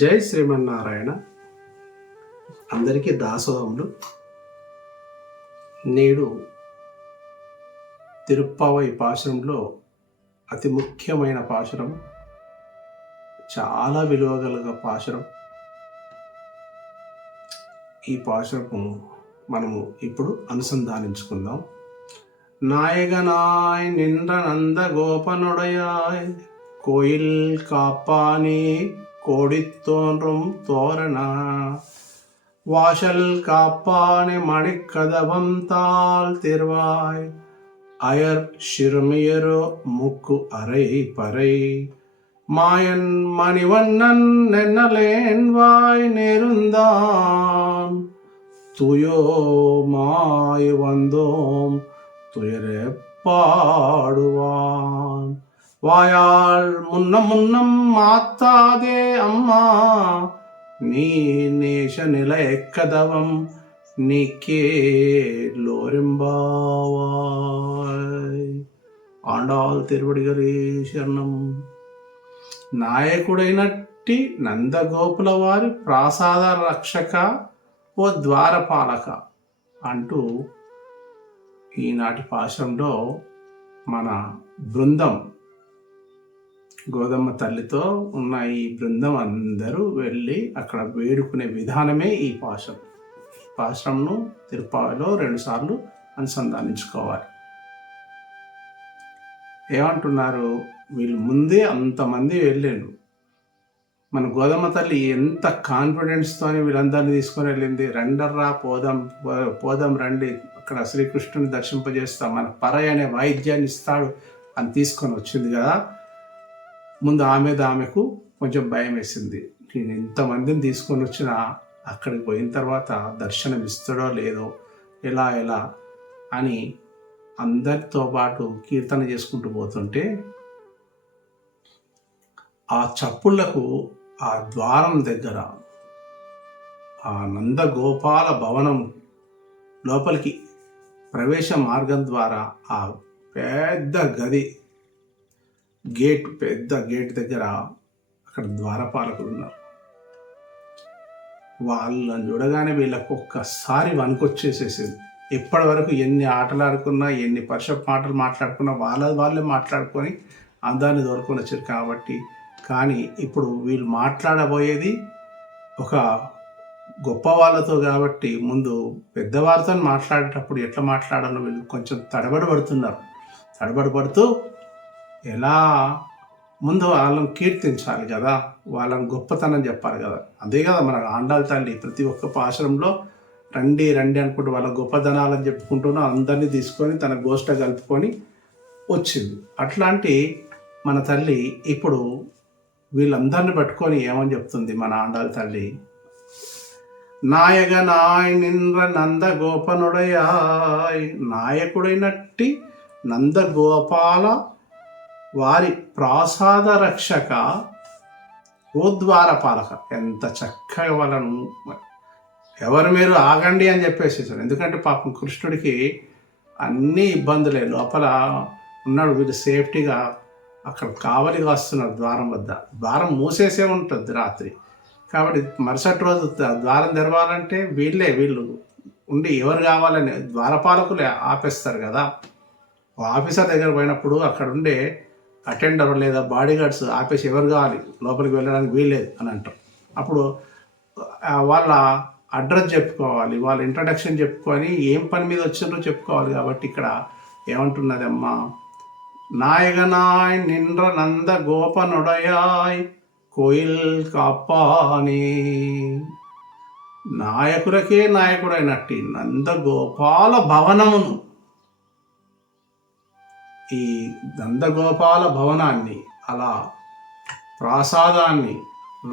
జై శ్రీమన్నారాయణ. అందరికీ దాసోహములు. నేడు తిరుప్పావై పాశురంలో అతి ముఖ్యమైన పాశురం చాలా విలువ గల పాశురం. ఈ పాశురము మనము ఇప్పుడు అనుసంధానించుకుందాం. నాయగనాయ్ నిండ్ర నంద గోపనుడయాయ్ కోయిల్ కాపానీ கொடி தோன்றும் தோரணா. வாசல் காப்பானை மணிக்கதவம் தாள் திருவாய். அயர் சிறுமியரோ முக்கு அறை பறை. மாயன் மணிவண்ணன் நென்னலேன் வாய் நெருந்தான். துயோ மாய் வந்தோம் துயரே பாடுவான். வாயால் முன்னம் முன்னம் மாத்தாதே அம்மா நீ நேச நிலைக்கதவம் நீக்கே లోరింబావాయ్ ఆండాల్ తిరువడిగలే శరణం నాయకుడైనట్టి నందగోపుల వారి ప్రాసాద రక్షక ఓ ద్వారపాలక అంటూ ఈనాటి పాశంలో మన బృందం గోదమ్మ తల్లితో ఉన్న ఈ బృందం అందరూ వెళ్ళి అక్కడ వేడుకునే విధానమే ఈ పాశం. పాశ్రంను పాశంను తిరుపావిలో రెండుసార్లు అనుసంధానించుకోవాలి. ఏమంటున్నారు? వీళ్ళు ముందే అంతమంది వెళ్ళారు మన గోదమ్మ తల్లి ఎంత కాన్ఫిడెన్స్తో వీళ్ళందరినీ తీసుకొని వెళ్ళింది. రండర్రా పోదాం పో- పోదాం రండి. అక్కడ శ్రీకృష్ణుని దర్శింపజేస్తాం. మన పరయ అనే వాయిద్యాన్ని ఇస్తాడు అని తీసుకొని వచ్చింది కదా. ముందు ఆమె ఆమెకు కొంచెం భయం వేసింది. నేను ఇంతమందిని తీసుకొని వచ్చిన అక్కడికి పోయిన తర్వాత దర్శనం ఇస్తాడో లేదో ఎలా ఎలా అని అందరితో పాటు కీర్తన చేసుకుంటూ పోతుంటే ఆ చప్పుళ్ళకు ఆ ద్వారం దగ్గర ఆ నందగోపాల భవనం లోపలికి ప్రవేశ మార్గం ద్వారా ఆ పెద్ద గది గేట్ పెద్ద గేట్ దగ్గర అక్కడ ద్వారపాలకులు ఉన్నారు. వాళ్ళని చూడగానే వీళ్ళకు ఒక్కసారి వణుకొచ్చేసేసింది. ఇప్పటి వరకు ఎన్ని ఆటలు ఆడుకున్నా ఎన్ని పరుష మాటలు మాట్లాడుకున్నా వాళ్ళ వాళ్ళే మాట్లాడుకొని అందాన్ని దొరుకుని వచ్చారు కాబట్టి. కానీ ఇప్పుడు వీళ్ళు మాట్లాడబోయేది ఒక గొప్ప వాళ్ళతో కాబట్టి ముందు పెద్దవాళ్ళతో మాట్లాడేటప్పుడు ఎట్లా మాట్లాడాలో వీళ్ళు కొంచెం తడబడి పడుతున్నారు. తడబడి పడుతూ ఎలా? ముందు వాళ్ళని కీర్తించాలి కదా. వాళ్ళని గొప్పతనం చెప్పాలి కదా. అదే కదా మన ఆండాల తల్లి. ప్రతి ఒక్క పాశ్రంలో రండి రండి అనుకుంటూ వాళ్ళ గొప్పదనాలని చెప్పుకుంటూనూ అందరినీ తీసుకొని తన గోష్ట కలుపుకొని వచ్చింది. అట్లాంటి మన తల్లి ఇప్పుడు వీళ్ళందరిని పట్టుకొని ఏమని చెప్తుంది మన ఆండాల తల్లి? నాయక నాయనింద్ర నంద గోపనుడయాయ్ నాయకుడైనట్టి నందగోపాల వారి ప్రాసాద రక్షక ఓద్వార పాలక ఎంత చక్కగా వాళ్ళను ఎవరు మీరు ఆగండి అని చెప్పేసేసారు ఎందుకంటే పాపం కృష్ణుడికి అన్ని ఇబ్బందులే. లోపల ఉన్నాడు వీళ్ళు సేఫ్టీగా అక్కడ కావలి కాస్తున్నారు ద్వారం వద్ద. ద్వారం మూసేసే ఉంటుంది రాత్రి. కాబట్టి మరుసటి రోజు ద్వారం తెరవాలంటే వీళ్ళే వీళ్ళు ఉండి ఎవరు కావాలని ద్వారపాలకులే ఆపేస్తారు కదా. ఆఫీసర్ దగ్గర పోయినప్పుడు అక్కడ ఉండే అటెండర్ లేదా బాడీ గార్డ్స్ ఆపేసి ఎవరు కావాలి? లోపలికి వెళ్ళడానికి వీల్లేదు అని అంటారు అప్పుడు వాళ్ళ అడ్రస్ చెప్పుకోవాలి వాళ్ళ ఇంట్రడక్షన్ చెప్పుకొని ఏం పని మీద వచ్చిండ్రో చెప్పుకోవాలి కాబట్టి ఇక్కడ ఏమంటున్నదమ్మా నాయగనాయ్ నిండ్ర నంద గోపనుడయాయ్ కోయిల్ కాపాని నాయకులకే నాయకుడైనట్టి నందగోపాల భవనమును ఈ నందగోపాల భవనాన్ని అలా ప్రాసాదాన్ని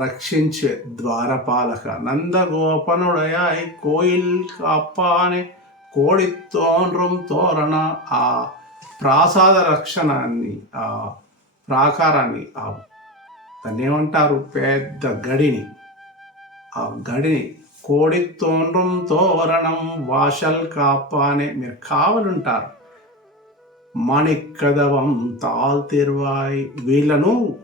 రక్షించే ద్వారపాలక నందగోపనుడయాయ్ కోయిల్ కాపాని కోడి తోన్రం తోరణ. ఆ ప్రాసాద రక్షణాన్ని ఆ ప్రాకారాన్ని ఆ దాన్ని ఏమంటారు పెద్ద గడిని. ఆ గడిని కోడి తోండ్రం తోరణం వాషల్ కాప్ప అనే మీరు కావలుంటారు మణిక్కదవం తాల్ తెరువాయ్. వీళ్ళను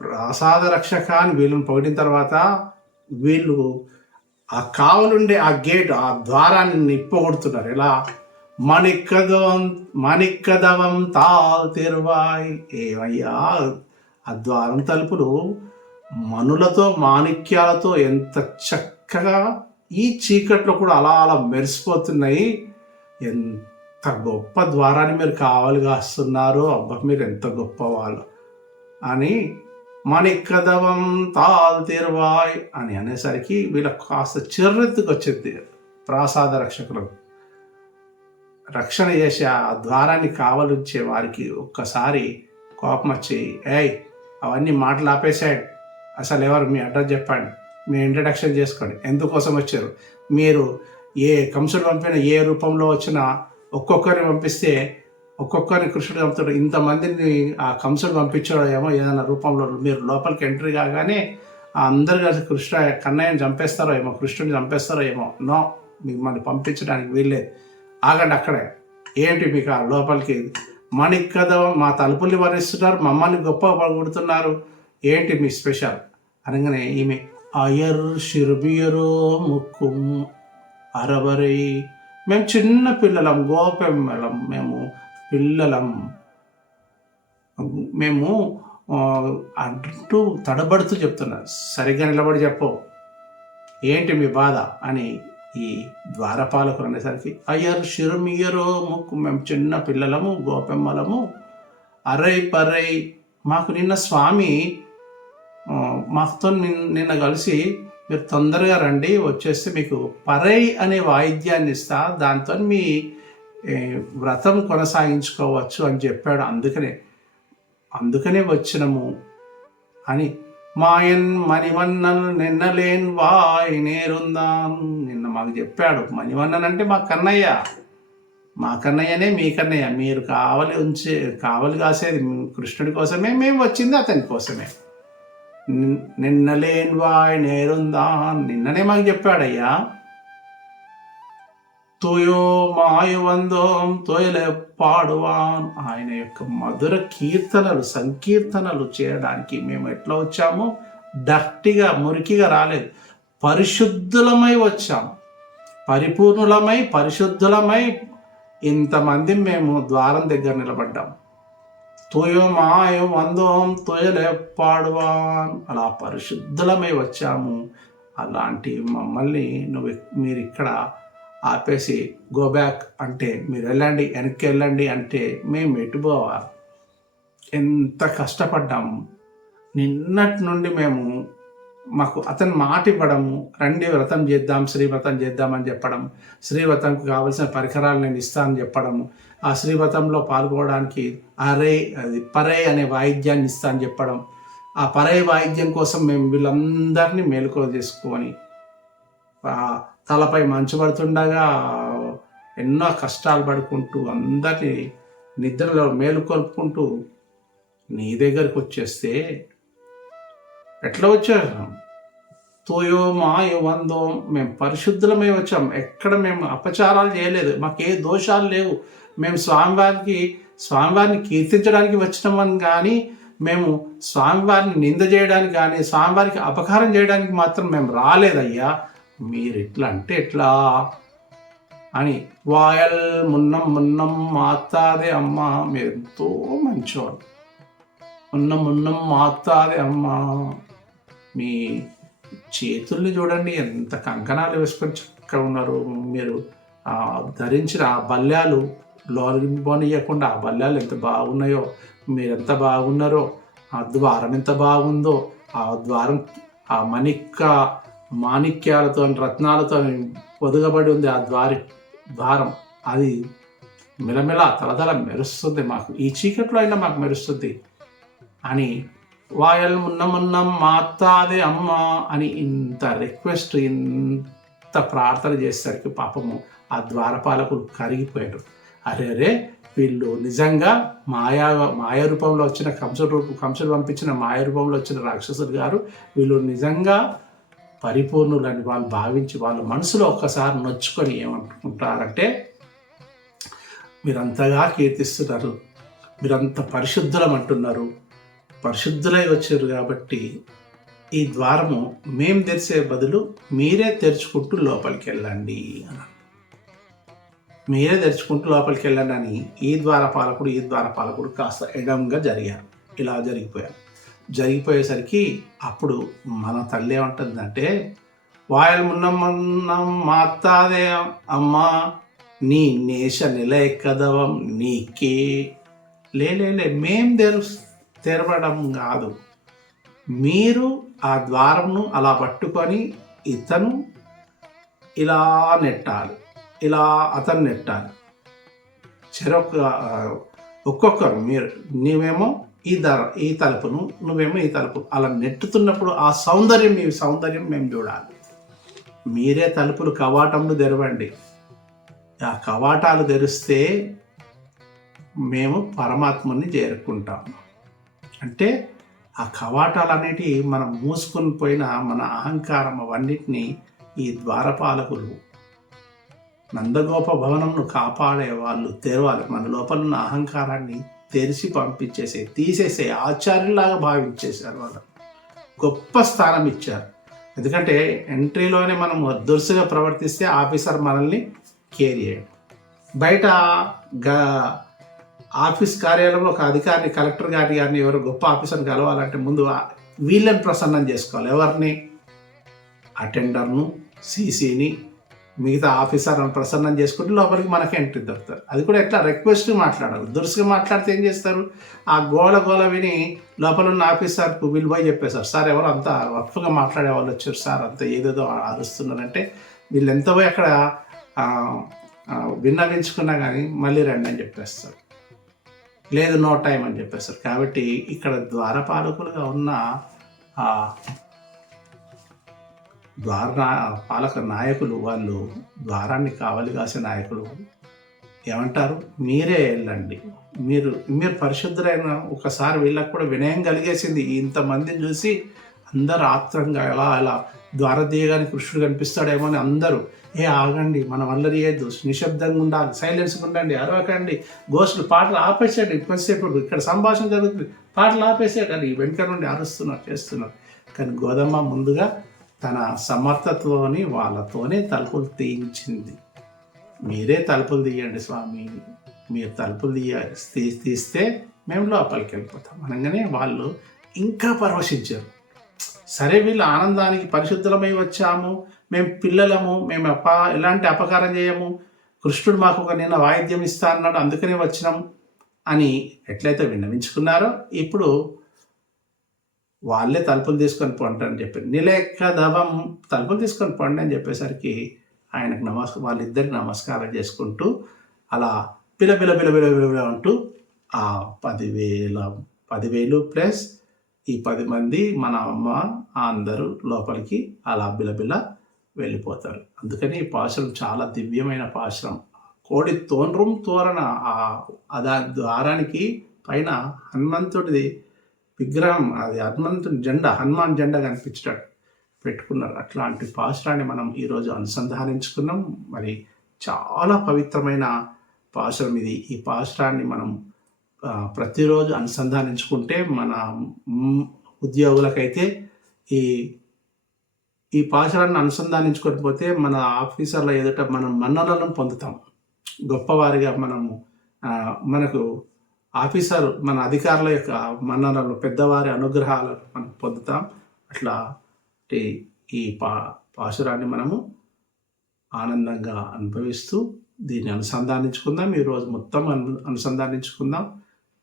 ప్రసాద రక్షక అని వీళ్ళని పొగిడిన తర్వాత వీళ్ళు ఆ కావలుండే ఆ గేట్ ఆ ద్వారాన్ని నిప్పగొడుతున్నారు. ఎలా? మణిక్కదవం మణిక్కదవం తాల్ తెరువాయ్. ఏమయ్యా? ఆ ద్వారం తలుపులు మనులతో మాణిక్యాలతో ఎంత చక్కగా ఈ చీకట్లో కూడా అలా అలా మెరిసిపోతున్నాయి. ఎంత గొప్ప ద్వారాన్ని మీరు కావాలి కాస్తున్నారు అబ్బా మీరు ఎంత గొప్పవాళ్ళు అని మణిక్కదవం తాల్ తీర్వాయ్ అని అనేసరికి వీళ్ళకు కాస్త చిర్రెత్తుకు వచ్చింది ప్రాసాద రక్షకులకు. రక్షణ చేసే ఆ ద్వారాన్ని కావలించే వారికి ఒక్కసారి కోపం వచ్చి ఏయ్ అవన్నీ మాటలు ఆపేసాడు అసలు ఎవరు? మీ అడ్రస్ చెప్పండి. మీ ఇంట్రడక్షన్ చేసుకోండి. ఎందుకోసం వచ్చారు? మీరు ఏ కంసుడు పంపిన ఏ రూపంలో వచ్చినా ఒక్కొక్కరిని పంపిస్తే ఒక్కొక్కరిని కృష్ణుడు పంపుతాడు ఇంతమందిని ఆ కంసుడు పంపించాడో ఏమో ఏదైనా రూపంలో మీరు లోపలికి ఎంట్రీ కాగానే అందరు కలిసి కృష్ణ కన్నయ్యని చంపేస్తారో ఏమో కృష్ణుడిని చంపేస్తారో ఏమో నో మిమ్మల్ని పంపించడానికి వీల్లేదు. ఆగండి అక్కడే. ఏంటి మీకు ఆ లోపలికి? మణిక్ కదా మా తలుపుల్ని వరిస్తున్నారు మమ్మల్ని గొప్ప పడుతున్నారు ఏంటి మీ స్పెషల్? అనగానే ఈమె అయర్ షిర్బియరో ముక్కు అరవరై మేము చిన్న పిల్లలం గోపెమ్మలం మేము పిల్లలం. మేము అంటూ తడబడుతూ చెప్తున్నారు సరిగ్గా నిలబడి చెప్పు. ఏంటి మీ బాధ? అని ఈ ద్వారపాలకులు అనేసరికి అయ్యారు శిరుమియరో ముక్కు మేము చిన్న పిల్లలము గోపెమ్మలము. అరై పరై మాకు నిన్న స్వామి మాతో నిన్న కలిసి మీరు తొందరగా రండి వచ్చేస్తే మీకు పరై అనే వాయిద్యాన్ని ఇస్తా దాంతో మీ వ్రతం కొనసాగించుకోవచ్చు అని చెప్పాడు. అందుకనే అందుకనే వచ్చినము అని. మాయన్ మణివన్నన్ నిన్నలేన్ వాయ్ నేరుందాం నిన్న మాకు చెప్పాడు. మణివన్నన్ అంటే మా కన్నయ్య. మా కన్నయ్యనే మీ కన్నయ్య. మీరు కావలి ఉంచే కావలి కాసేది కృష్ణుడి కోసమే మేము వచ్చింది అతని కోసమే. నిన్- నిన్నలేన్ వాయ్ నేరుందా? నిన్ననే మాకు చెప్పాడయ్యా. తోయో మాయువందోం తోయలే పాడువాన్ ఆయన యొక్క మధుర కీర్తనలు సంకీర్తనలు చేయడానికి మేము ఎట్లా వచ్చామో డర్టీగా మురికిగా రాలేదు. పరిశుద్ధులమై వచ్చాం. పరిపూర్ణులమై పరిశుద్ధులమై ఇంతమంది మేము ద్వారం దగ్గర నిలబడ్డాం. తోయో మాయం వందోం తోయలే అలా పరిశుద్ధులమై వచ్చాము. అలాంటి మమ్మల్ని నువ్వు మీరు ఇక్కడ ఆపేసి గో బ్యాక్ అంటే మీరు వెళ్ళండి వెనక్కి వెళ్ళండి అంటే మేము ఎటు ఎంత కష్టపడ్డాము నిన్నటి నుండి మేము మాకు అతను మాట ఇవ్వడము రండి వ్రతం చేద్దాం శ్రీవ్రతం చేద్దామని చెప్పడం శ్రీవ్రతంకు కావలసిన పరికరాలు నేను ఇస్తానని చెప్పడము ఆ శ్రీవతంలో పాల్గొనడానికి అరే అది పరే అనే వాయిద్యాన్ని ఇస్తా అని చెప్పడం. ఆ పరే వాయిద్యం కోసం మేము వీళ్ళందరినీ మేలుకో చేసుకొని తలపై మంచు పడుతుండగా ఎన్నో కష్టాలు పడుకుంటూ అందరినీ నిద్రలో మేలుకొల్పుకుంటూ నీ దగ్గరికి వచ్చేస్తే ఎట్లా వచ్చారు? తోయో మాయో వందో మేము పరిశుద్ధులమై వచ్చాం. ఎక్కడ మేము అపచారాలు చేయలేదు. మాకు ఏ దోషాలు లేవు. మేము స్వామివారికి స్వామివారిని కీర్తించడానికి వచ్చినామని కానీ మేము స్వామివారిని నింద చేయడానికి కానీ స్వామివారికి అపకారం చేయడానికి మాత్రం మేము రాలేదయ్యా. మీరు ఎట్లా అంటే ఎట్లా? అని వాయల్ మున్నం మున్నం మాతాదే అమ్మ. మీరు ఎంతో మంచివాడు మున్నం మున్నం మాతాదే అమ్మ. మీ చేతుల్ని చూడండి ఎంత కంకణాలు వేసుకొని చక్కగా ఉన్నారు మీరు. ఆ ధరించిన ఆ బల్యాలు లోనియకుండా ఆ బల్యాలు ఎంత బాగున్నాయో మీరు ఎంత బాగున్నారో ఆ ద్వారం ఎంత బాగుందో ఆ ద్వారం ఆ మణిక్క మాణిక్యాలతో రత్నాలతో పొదుగబడి ఉంది ఆ ద్వారి ద్వారం. అది మెలమెల తలదల మెరుస్తుంది మాకు. ఈ చీకట్లో అయినా మాకు మెరుస్తుంది అని వాయల్ మున్నమున్నం మాత్తాదే అమ్మ అని ఇంత రిక్వెస్ట్ ఇంత ప్రార్థన చేసేసరికి పాపము ఆ ద్వారపాలకులు కరిగిపోయారు అరే అరే వీళ్ళు నిజంగా మాయా మాయ రూపంలో వచ్చిన కంసుడు రూప కంసుడు పంపించిన మాయ రూపంలో వచ్చిన రాక్షసుడు గారు వీళ్ళు నిజంగా పరిపూర్ణులని వాళ్ళు భావించి వాళ్ళ మనసులో ఒక్కసారి నొచ్చుకొని ఏమనుకుంటారంటే మీరంతగా కీర్తిస్తున్నారు మీరంత పరిశుద్ధులం అంటున్నారు పరిశుద్ధులై వచ్చారు కాబట్టి ఈ ద్వారము మేం తెరిచే బదులు మీరే తెరుచుకుంటూ లోపలికి వెళ్ళండి అని మీరే తెరుచుకుంటూ లోపలికి వెళ్ళండి అని ఈ ద్వార పాలకుడు ఈ ద్వార పాలకుడు కాస్త ఎడంగా జరిగారు. ఇలా జరిగిపోయారు. జరిగిపోయేసరికి అప్పుడు మన తల్లి ఏమంటుందంటే వాయలు మున్నమన్నం మాతాదే అమ్మా నీ నేష నిలయ కదవం నీకే. లే లే, లే మేం తెరుస్తాం తెరవడం కాదు. మీరు ఆ ద్వారంను అలా పట్టుకొని ఇతను ఇలా నెట్టాలి. ఇలా అతను నెట్టాలి. చెరొక ఒక్కొక్కరు మీరు నీవేమో ఈ ధర ఈ తలుపును నువ్వేమో ఈ తలుపు. అలా నెట్టుతున్నప్పుడు ఆ సౌందర్యం మీ సౌందర్యం మేము చూడాలి. మీరే తలుపులు కవాటంలు తెరవండి. ఆ కవాటాలు తెరిస్తే మేము పరమాత్మని చేరుకుంటాము. అంటే ఆ కవాటాలు అనేటివి మనం మూసుకొని పోయిన మన అహంకారం అవన్నిటినీ ఈ ద్వారపాలకులు నందగోప భవనంను కాపాడే వాళ్ళు తెరవాలి. మన లోపల ఉన్న అహంకారాన్ని తెరిచి పంపించేసే తీసేసే ఆచార్యులాగా భావించేశారు వాళ్ళు. గొప్ప స్థానం ఇచ్చారు. ఎందుకంటే ఎంట్రీలోనే మనం దురుసుగా ప్రవర్తిస్తే ఆఫీసర్ మనల్ని కేర్ చేయడు. బయట గా ఆఫీస్ కార్యాలయంలో ఒక అధికారిని కలెక్టర్ గారి గారిని ఎవరు గొప్ప ఆఫీసర్ని కలవాలంటే ముందు వీళ్ళని ప్రసన్నం చేసుకోవాలి. ఎవరిని? అటెండర్ను సీసీని మిగతా ఆఫీసర్లను ప్రసన్నం చేసుకుంటే లోపలికి మనకి ఎంట్రీ దొరుకుతారు. అది కూడా ఎట్లా? రిక్వెస్ట్ మాట్లాడాలి. దురుసుగా మాట్లాడితే ఏం చేస్తారు? ఆ గోల గోల విని లోపల ఉన్న ఆఫీసర్కు వీళ్ళు పోయి చెప్పేశారు. సార్ ఎవరు అంత రఫ్గా మాట్లాడే వాళ్ళు వచ్చారు సార్ అంత ఏదేదో అరుస్తున్నారంటే వీళ్ళు ఎంత పోయి అక్కడ విన్నవించుకున్నా కానీ మళ్ళీ రండి అని చెప్పేస్తారు. లేదు నో టైం అని చెప్పేస్తారు కాబట్టి ఇక్కడ ద్వారపాలకులుగా ఉన్న ఆ ద్వార పాలక నాయకులు వాళ్ళు ద్వారాన్ని కావలి కాసే నాయకులు ఏమంటారు? మీరే వెళ్ళండి. మీరు మీరు పరిశుద్ధులైన ఒకసారి వీళ్ళకు కూడా వినయం కలిగేసింది. ఇంతమందిని చూసి అందరు ఆత్రంగా ఎలా ఎలా ద్వారదీయగానే కృష్ణుడు కనిపిస్తాడేమో అని అందరూ ఏ ఆగండి మనం అల్లరి చేయొద్దు నిశ్శబ్దంగా ఉండాలి సైలెన్స్గా ఉండండి అరవకండి గోసులు పాటలు ఆపేసాడు కొంతసేపు ఇక్కడ సంభాషణ జరుగుతుంది పాటలు ఆపేసేయండి వెనుక నుండి అరుస్తున్నారు చేస్తున్నారు. కానీ గోదమ్మ ముందుగా తన సమర్థతతోని వాళ్ళతోనే తలుపులు తీయించింది. మీరే తలుపులు తీయండి స్వామి మీరు తలుపులు తీయ తీ తీస్తే మేము లోపలికి వెళ్ళిపోతాం. అనగానే వాళ్ళు ఇంకా పరవశించారు. సరే వీళ్ళు ఆనందానికి పరిశుద్ధులమై వచ్చాము. మేము పిల్లలము మేము అప ఎలాంటి అపకారం చేయము. కృష్ణుడు మాకు ఒక నిన్న వాయిద్యం ఇస్తా అన్నాడు అందుకనే వచ్చినాం అని ఎట్లయితే విన్నవించుకున్నారో ఇప్పుడు వాళ్ళే తలుపులు తీసుకొని పోండి అని చెప్పి నిలేక తలుపులు తీసుకొని పోండి అని చెప్పేసరికి ఆయనకు నమస్క వాళ్ళిద్దరికి నమస్కారం చేసుకుంటూ అలా పిల పిల పిల పిల పిల పిల అంటూ ఆ పదివేల పదివేలు ప్లస్ ఈ పది మంది మన అమ్మ అందరూ లోపలికి అలా బిలబిల వెళ్ళిపోతారు. అందుకని ఈ పాశ్రం చాలా దివ్యమైన పాశ్రం కోడి తోన్రుం తోరణ ఆ అదా ద్వారానికి పైన హనుమంతుడిది విగ్రహం అది హనుమంతుడి జెండా హనుమాన్ జెండా కనిపించడం పెట్టుకున్నారు. అట్లాంటి పాశురాన్ని మనం ఈరోజు అనుసంధానించుకున్నాం. మరి చాలా పవిత్రమైన పాశురం ఇది. ఈ పాశురాన్ని మనం ప్రతిరోజు అనుసంధానించుకుంటే మన ఉద్యోగులకైతే ఈ ఈ పాశురాన్ని అనుసంధానించుకోకపోతే మన ఆఫీసర్ల ఎదుట మనం మన్ననలను పొందుతాం. గొప్పవారిగా మనము మనకు ఆఫీసర్ మన అధికారుల యొక్క మన్ననలు పెద్దవారి అనుగ్రహాలను మనం పొందుతాం. అట్లా ఈ- ఈ పా పాశురాన్ని మనము ఆనందంగా అనుభవిస్తూ దీన్ని అనుసంధానించుకుందాం. ఈరోజు మొత్తం అను అనుసంధానించుకుందాం.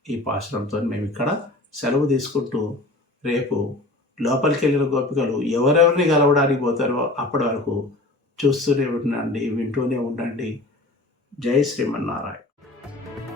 ఈ పాశురంతో మేము ఇక్కడ సెలవు తీసుకుంటూ రేపు లోపలికి వెళ్ళిన గోపికలు ఎవరెవరిని కలవడానికి పోతారో అప్పటి వరకు చూస్తూనే ఉండండి వింటూనే ఉండండి. జై శ్రీమన్నారాయణ.